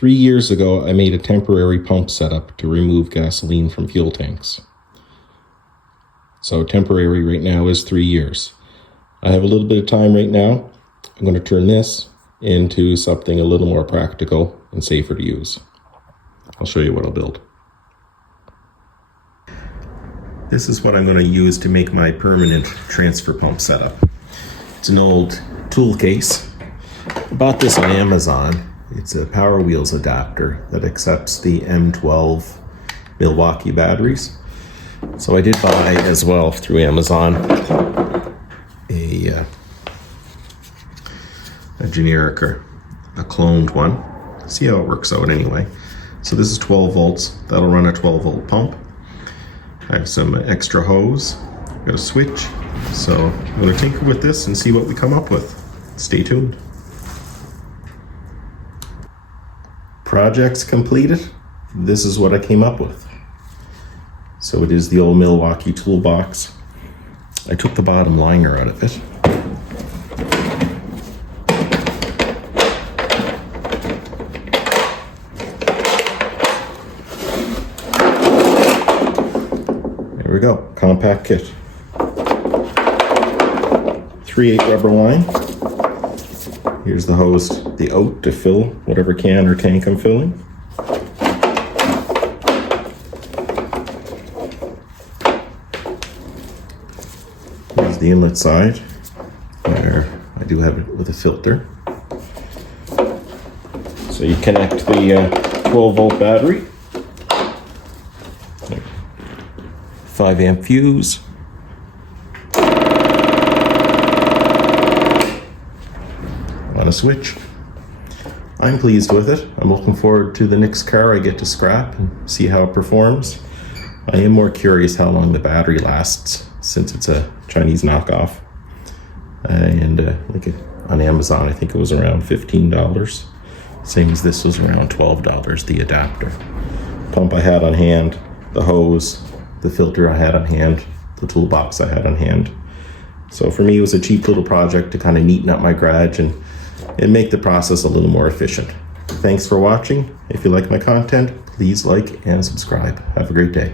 3 years ago, I made a temporary pump setup to remove gasoline from fuel tanks. So temporary right now is 3 years. I have a little bit of time right now. I'm going to turn this into something a little more practical and safer to use. I'll show you what I'll build. This is what I'm going to use to make my permanent transfer pump setup. It's an old tool case. I bought this on Amazon. It's a Power Wheels adapter that accepts the M12 Milwaukee batteries. So I did buy as well through Amazon a generic or a cloned one. See how it works out anyway. So this is 12 volts. That'll run a 12 volt pump. I have some extra hose. I've got a switch. So I'm going to tinker with this and see what we come up with. Stay tuned. Projects completed. This is what I came up with. So it is the old Milwaukee toolbox. I took the bottom liner out of it. There we go, compact kit. 3/8 rubber line. Here's the hose, the out to fill whatever can or tank I'm filling. Here's the inlet side, where I do have it with a filter. So you connect the 12 volt battery, 5 amp fuse, on a switch. I'm pleased with it. I'm looking forward to the next car I get to scrap and see how it performs. I am more curious how long the battery lasts since it's a Chinese knockoff. Like on Amazon, I think it was around $15. Same as this was around $12, the adapter. Pump I had on hand, the hose, the filter I had on hand, the toolbox I had on hand. So for me, it was a cheap little project to kind of neaten up my garage and make the process a little more efficient. Thanks for watching. If you like my content, please like and subscribe. Have a great day.